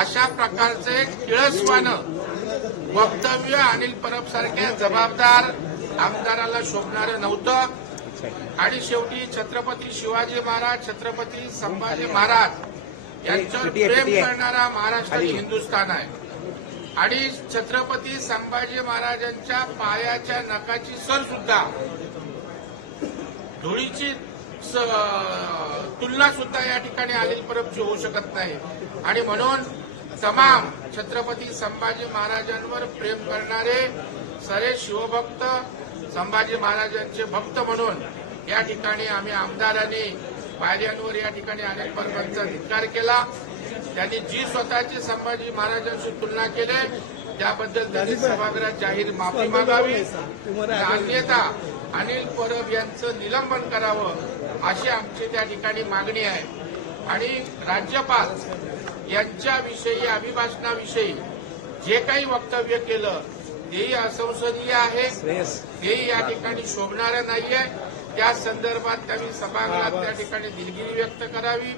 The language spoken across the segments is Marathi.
अशा प्रकारचे किळसवानं वक्तव्य अनिल परब सारख्या जबाबदार आमदाराला शोभणारं नव्हतं. आणि शेवटी छत्रपती शिवाजी महाराज, छत्रपती संभाजी महाराज यांच्यावर प्रेम करणारा महाराष्ट्र हिंदुस्थान आहे. आणि छत्रपती संभाजी महाराजांच्या पायाच्या नखाची सर सुद्धा धुळीची तुलना सुद्धा या ठिकाणी अनिल परबची होऊ शकत नाही. आणि म्हणून तमाम छत्रपती संभाजी महाराजांवर प्रेम करणारे सारे शिवभक्त, संभाजी महाराजांचे भक्त म्हणून या ठिकाणी आम्ही आमदारांनी पायऱ्यांवर या ठिकाणी अनिल परबांचा धिक्कार केला. त्यांनी जी स्वतःची संभाजी महाराजांशी तुलना केली त्याबद्दल त्यांनी सभागृहात जाहीर माफी मागावी. अन्यथा अनिल परब यांचं निलंबन करावं अशी आमची त्या ठिकाणी मागणी आहे. आणि राज्यपाल यांच्याविषयी, अभिभाषणाविषयी जे काही वक्तव्य केलं तेही असंसदीय आहे, तेही या ठिकाणी शोभणारं नाहीये. त्या संदर्भात त्यांनी सभागृहात त्या ठिकाणी दिलगिरी व्यक्त करावी,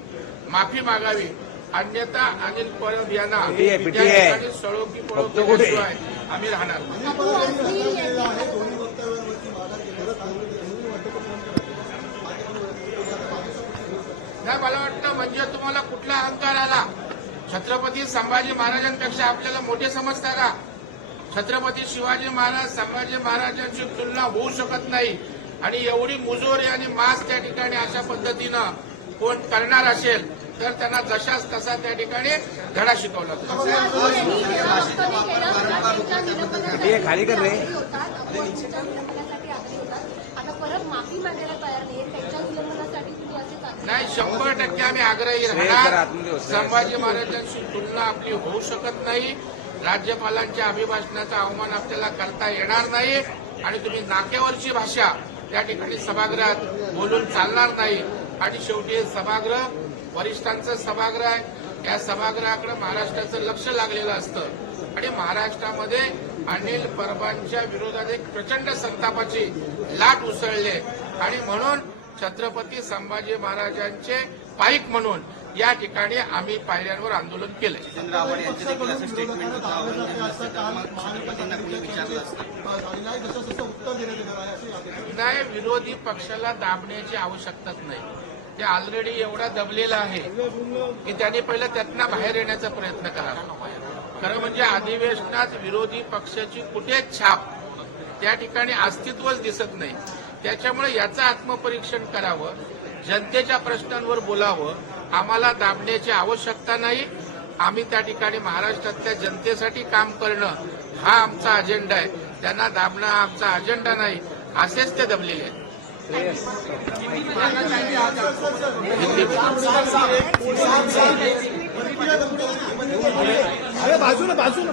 माफी मागावी. अन्यथा अनिल परब यांना त्या ठिकाणी सळोकी पळवल्याशिवाय आम्ही राहणार नाही. मला वाटतं म्हणजे तुम्हाला कुठला अहंकार आला? छत्रपती संभाजी महाराजांपेक्षा आपल्याला मोठे समजता का? छत्रपती शिवाजी महाराज, संभाजी महाराजांची तुलना होऊ शकत नाही. आणि एवढी मुजोरी आणि मास त्या ठिकाणी अशा पद्धतीनं कोण करणार असेल तर त्यांना जशाच तसा त्या ठिकाणी धडा शिकवला. खाली कर रे. नाही, 100% आम्ही आग्रही राहणार. संभाजी महाराजांची तुलना आपली होऊ शकत नाही. राज्यपालांच्या अभिभाषणाचा अवमान आपल्याला करता येणार नाही. आणि तुम्ही नाक्यावरची भाषा त्या ठिकाणी सभागृहात बोलून चालणार नाही. आणि शेवटी हे सभागृह वरिष्ठांचं सभागृह आहे. या सभागृहाकडे महाराष्ट्राचं लक्ष लागलेलं असतं. आणि महाराष्ट्रामध्ये अनिल परबांच्या विरोधात एक प्रचंड संतापाची लाट उसळली. आणि म्हणून छत्रपती संभाजी महाराजांचे पाईक म्हणून या ठिकाणी आम्ही पायऱ्यांवर आंदोलन केले. नाही, विरोधी पक्षाला दाबण्याची आवश्यकताच नाही. ते ऑलरेडी एवढा दबलेला आहे की त्यांनी पहिलं त्यातनं बाहेर येण्याचा प्रयत्न करावा. खरं म्हणजे अधिवेशनात विरोधी पक्षाची कुठेच छाप त्या ठिकाणी अस्तित्वच दिसत नाही. त्याच्यामुळे याचं आत्मपरीक्षण करावं, जनतेच्या प्रश्नांवर बोलावं. आम्हाला दाबण्याची आवश्यकता नाही. आम्ही त्या ठिकाणी महाराष्ट्रातल्या जनतेसाठी काम करणं हा आमचा अजेंडा आहे. त्यांना दाबणं हा आमचा अजेंडा नाही. असेच ते दबलेले आहेत. बाजूला बाजूला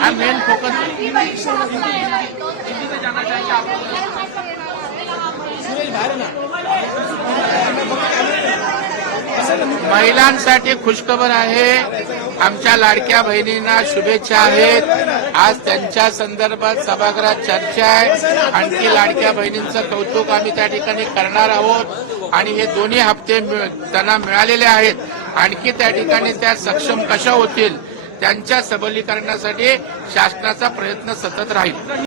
हा मेन फोकस. महिलांसाठी खुशखबर आहे. आमच्या लाडक्या बहिणींना शुभेच्छा आहेत. आज त्यांच्या संदर्भात सभागृहात चर्चा आहे. आणखी लाडक्या बहिणींचं कौतुक आम्ही त्या ठिकाणी करणार आहोत. आणि हे दोन्ही हप्ते त्यांना मिळालेले आहेत. आणखी त्या ठिकाणी त्या सक्षम कशा होतील त्यांच्या सबलीकरणासाठी शासनाचा प्रयत्न सतत राहील.